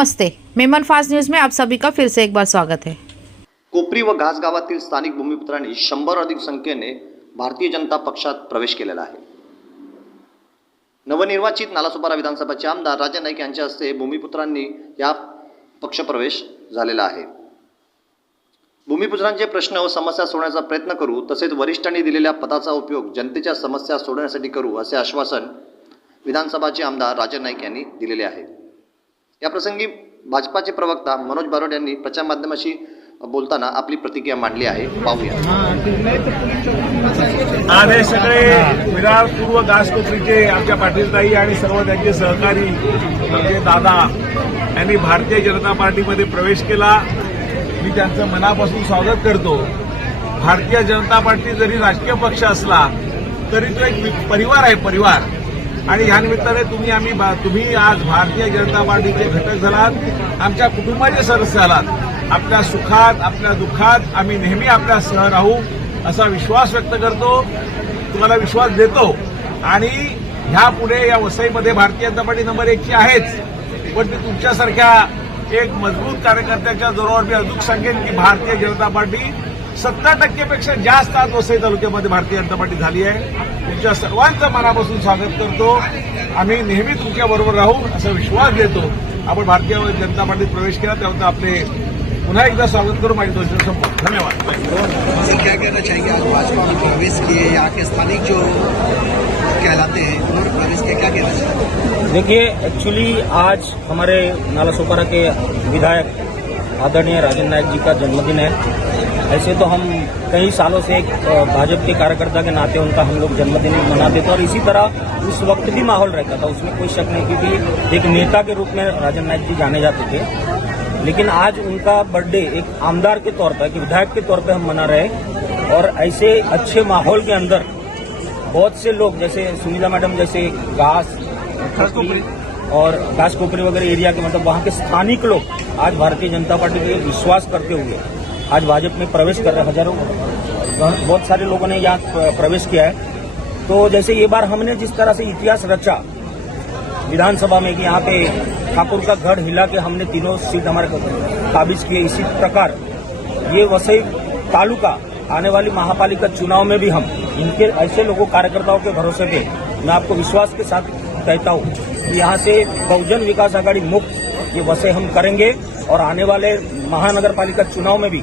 नमस्ते Memon fast news में आप सभी का फिर से एक बार स्वागत है। कोपरी व घास गावातील स्थानिक भूमिपुत्रांनी शंभर अधिक संख्येने भारतीय जनता पक्षात प्रवेश केलेला आहे. नवनिर्वाचित नालासोपारा विधानसभाचे आमदार राजा नाईक यांच्या हस्ते भूमिपुत्रांनी या पक्षप्रवेश झालेला आहे. भूमिपुत्रांचे प्रश्न व समस्या सोडण्याचा प्रयत्न करू तसेच वरिष्ठांनी दिलेल्या पदाचा उपयोग जनतेच्या समस्या सोडवण्यासाठी करू असे आश्वासन विधानसभाचे आमदार राजा नाईक यांनी दिलेले आहे. याप्रसंगी भाजपाचे प्रवक्ता मनोज बारोड यांनी प्रचारमाध्यमाशी बोलताना आपली प्रतिक्रिया मांडली आहे. पाहूया. आज हे सगळे विरार पूर्व दासकोपरीचे आमच्या पाटीलताई आणि सर्व त्यांचे सहकारी आमचे दादा यांनी भारतीय जनता पार्टीमध्ये प्रवेश केला. मी त्यांचं मनापासून स्वागत करतो. भारतीय जनता पार्टी जरी राजकीय पक्ष असला तरी तो एक परिवार आहे परिवार. आणि ह्या निमित्ताने तुम्ही आम्ही भा- तुम्ही आज भारतीय जनता पार्टीचे घटक झालात आमच्या कुटुंबाचे सदस्य झालात. आपल्या सुखात आपल्या दुःखात आम्ही नेहमी आपल्या सह राहू असा विश्वास व्यक्त करतो तुम्हाला विश्वास देतो. आणि ह्यापुढे या वसईमध्ये भारतीय जनता पार्टी नंबर एकची आहेच. पण ती तुमच्यासारख्या एक मजबूत कार्यकर्त्याच्या जोरावर मी अजून सांगेन की भारतीय जनता पार्टी सत्तर टक्केपेक्षा जास्त आज वसई तालुक्यामध्ये भारतीय जनता पार्टी झाली आहे. तुमच्या सर्वांचं मनापासून स्वागत करतो. आम्ही नेहमी तुमच्या बरोबर राहू असा विश्वास देतो आपण भारतीय जनता पार्टीत प्रवेश केला त्याबद्दल आपले पुन्हा एकदा स्वागत करू दोन शब्द धन्यवाद. सर क्या कहना चाहेंगे? आज भाजपा में प्रवेश किए यहाँ के स्थानिक जो कहलाते हैं उन्होंने प्रवेश किया क्या कहना चाहेंगे? देखिए एक्चुअली आज हमारे नाला सोपारा के विधायक आदरणीय राजन नायक जी का जन्मदिन है। ऐसे तो हम कई सालों से एक भाजपा के कार्यकर्ता के नाते उनका हम लोग जन्मदिन मनाते थे और इसी तरह उस वक्त भी माहौल रहता था। उसमें कोई शक नहीं क्योंकि एक नेता के रूप में राजन नायक जी जाने जाते थे। लेकिन आज उनका बर्थडे एक आमदार के तौर पर एक विधायक के तौर पर हम मना रहे और ऐसे अच्छे माहौल के अंदर बहुत से लोग जैसे सुनीता मैडम जैसे घास और घास कोपरी वगैरह एरिया के मतलब वहाँ के स्थानिक लोग आज भारतीय जनता पार्टी पे विश्वास करते हुए आज भाजपा में प्रवेश कर रहे हज़ारों बहुत सारे लोगों ने यहाँ प्रवेश किया है। तो जैसे ये बार हमने जिस तरह से इतिहास रचा, विधानसभा में कि यहाँ पे ठाकुर का गढ़ हिला के हमने तीनों सीट हमारे काबिज किए, इसी प्रकार ये वसई तालुका, आने वाली महापालिका चुनाव में भी हम इनके ऐसे लोगों, कार्यकर्ताओं के भरोसे पे मैं आपको विश्वास के साथ कहता हूँ कि यहाँ से बहुजन विकास आघाड़ी मुक्त ये वसे हम करेंगे और आने वाले महानगर पालिका चुनाव में भी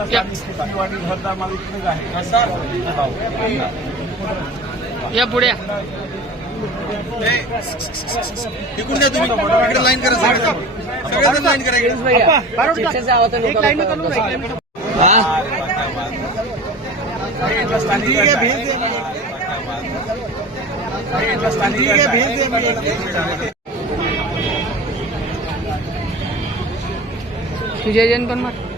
बरोबर वाडी घरदार मालिक इकडेच आहे या पुढे तिकडून द्या तुम्ही. इकडे लाईन करा सगळेजण लाईन करा इकडे. इथलं स्थानिक आहे. इथलं स्थानिक आहे. तुझे जन पण मग